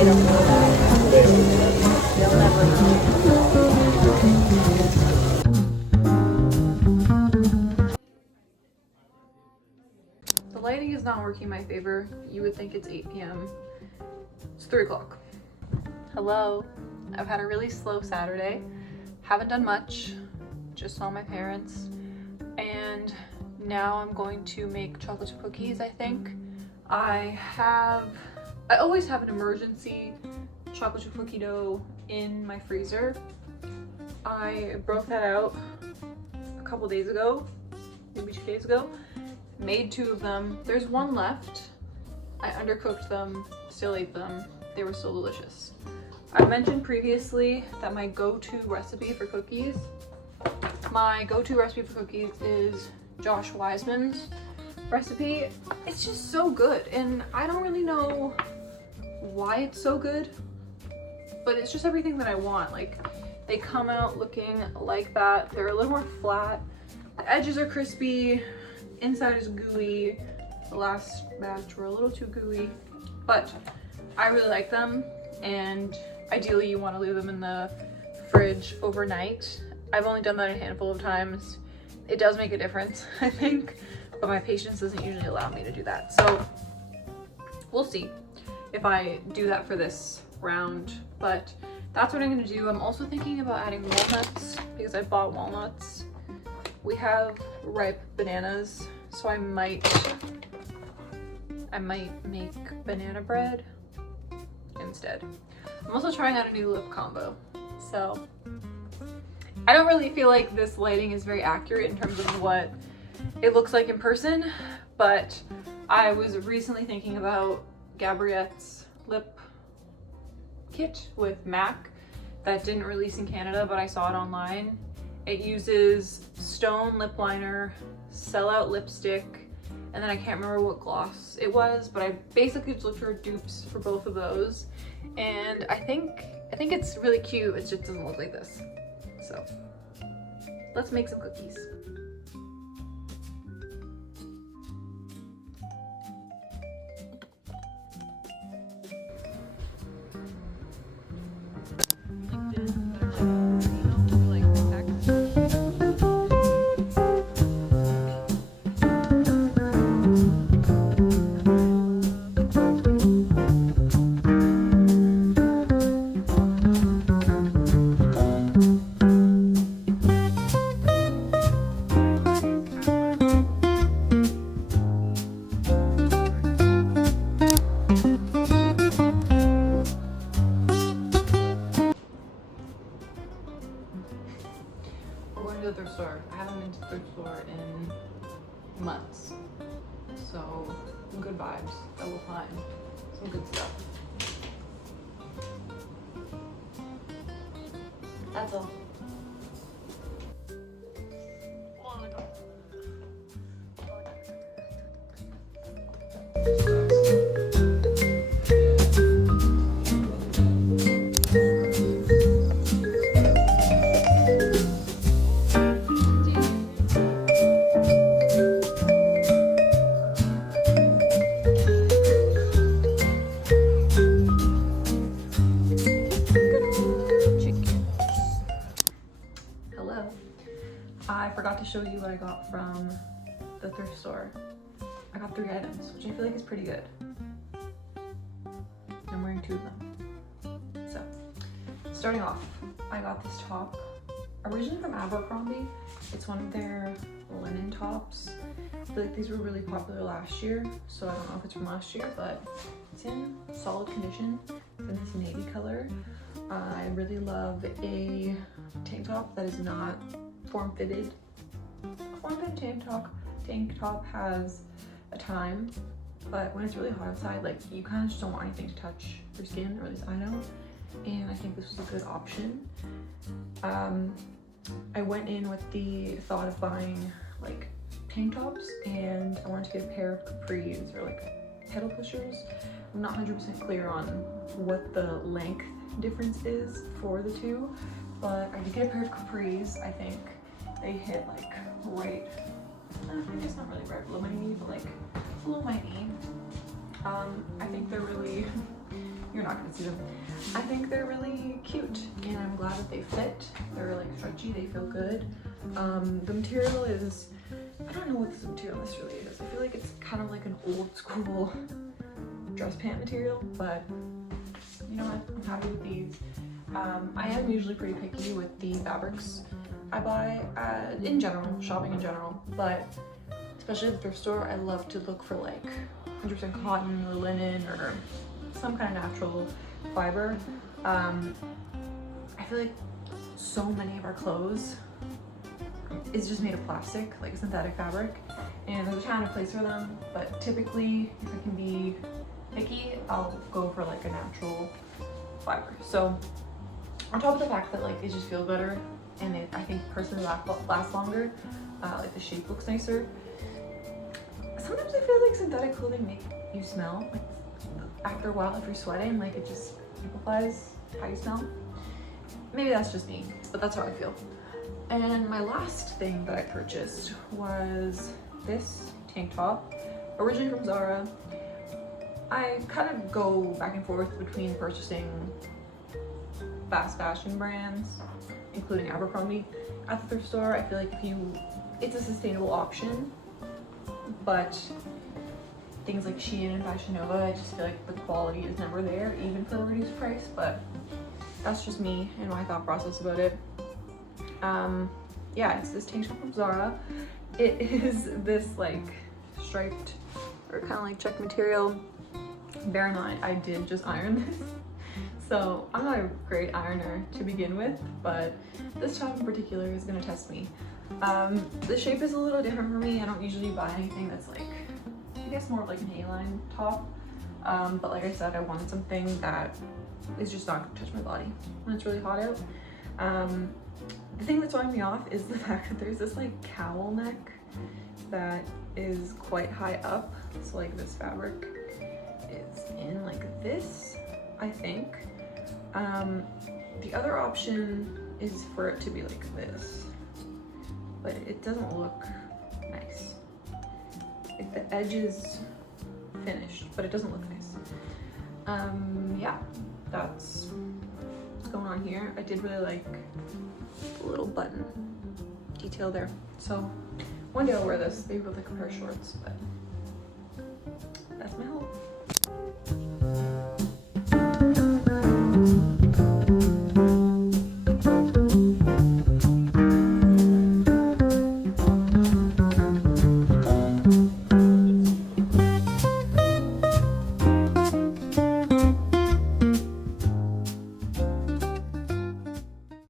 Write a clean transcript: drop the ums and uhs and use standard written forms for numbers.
They don't know that. They'll never know. The lighting is not working in my favor. You would think it's 8 p.m. It's 3 o'clock. Hello. I've had a really slow Saturday. Haven't done much. Just saw my parents. And now I'm going to make chocolate chip cookies, I think. I always have an emergency chocolate chip cookie dough in my freezer. I broke that out a couple days ago, maybe 2 days ago. Made 2 of them. There's 1 left. I undercooked them, still ate them. They were still delicious. I mentioned previously that my go-to recipe for cookies is Josh Wiseman's recipe. It's just so good, and I don't really know why it's so good, but it's just everything that I want. Like, they come out looking like that. They're a little more flat. The edges are crispy. Inside is gooey. The last batch were a little too gooey, but I really like them, and ideally you want to leave them in the fridge overnight. I've only done that a handful of times. It does make a difference, I think, but my patience doesn't usually allow me to do that. So we'll see if I do that for this round, but that's what I'm gonna do. I'm also thinking about adding walnuts because I bought walnuts. We have ripe bananas, so I might make banana bread instead. I'm also trying out a new lip combo. So I don't really feel like this lighting is very accurate in terms of what it looks like in person, but I was recently thinking about Gabriette's lip kit with MAC that didn't release in Canada, but I saw it online. It uses Stone lip liner, Sellout lipstick, and then I can't remember what gloss it was, but I basically just looked for dupes for both of those, and I think it's really cute. It just doesn't look like this. So let's make some cookies. The thrift store. I haven't been to the thrift store in months, so some good vibes that we'll find some good stuff. That's all. I forgot to show you what I got from the thrift store. I got 3 items, which I feel like is pretty good. I'm wearing 2 of them. So, starting off, I got this top, originally from Abercrombie. It's one of their linen tops. I feel like these were really popular last year, so I don't know if it's from last year, but it's in solid condition. It's in this navy color. I really love a tank top that is not form-fitted. A form-fitted tank top has a time, but when it's really hot outside, like, you kind of just don't want anything to touch your skin, or at least I don't. And I think this was a good option. I went in with the thought of buying like tank tops, and I wanted to get a pair of capris or like pedal pushers. I'm not 100% clear on what the length difference is for the two, but I did get a pair of capris. I think they hit like right, I guess not really right below my knee, but like below my knee. I think they're really you're not gonna see them. I think they're really cute and I'm glad that they fit. They're like stretchy, they feel good. The material is, I don't know what this material necessarily is. I feel like it's kind of like an old school dress pant material, but you know what, I'm happy with these. I am usually pretty picky with the fabrics I buy in general, shopping in general, but especially at the thrift store, I love to look for like 100% cotton or linen or some kind of natural fiber. I feel like so many of our clothes is just made of plastic, like synthetic fabric, and there's a time and a place for them, but typically if I can be picky, I'll go for like a natural fiber. So on top of the fact that like they just feel better and I think personally lasts longer, like the shape looks nicer. Sometimes I feel like synthetic clothing make you smell, like after a while if you're sweating, like it just amplifies how you smell. Maybe that's just me, but that's how I feel. And my last thing that I purchased was this tank top, originally from Zara. I kind of go back and forth between purchasing fast fashion brands, including Abercrombie, at the thrift store. I feel like it's a sustainable option, but things like Shein and Fashion Nova, I just feel like the quality is never there, even for a reduced price, but that's just me and my thought process about it. Yeah, it's this tank top from Zara. It is this like striped or kind of like check material. Bear in mind, I did just iron this. So I'm not a great ironer to begin with, but this top in particular is gonna test me. The shape is a little different for me. I don't usually buy anything that's like, I guess more of like an A-line top. But like I said, I wanted something that is just not gonna touch my body when it's really hot out. The thing that's throwing me off is the fact that there's this like cowl neck that is quite high up. So like this fabric is in like this, I think. The other option is for it to be like this, but it doesn't look nice. Like the edge is finished, but it doesn't look nice. Yeah, that's what's going on here. I did really like the little button detail there. So one day I'll wear this, maybe with like a pair of shorts, but that's my haul.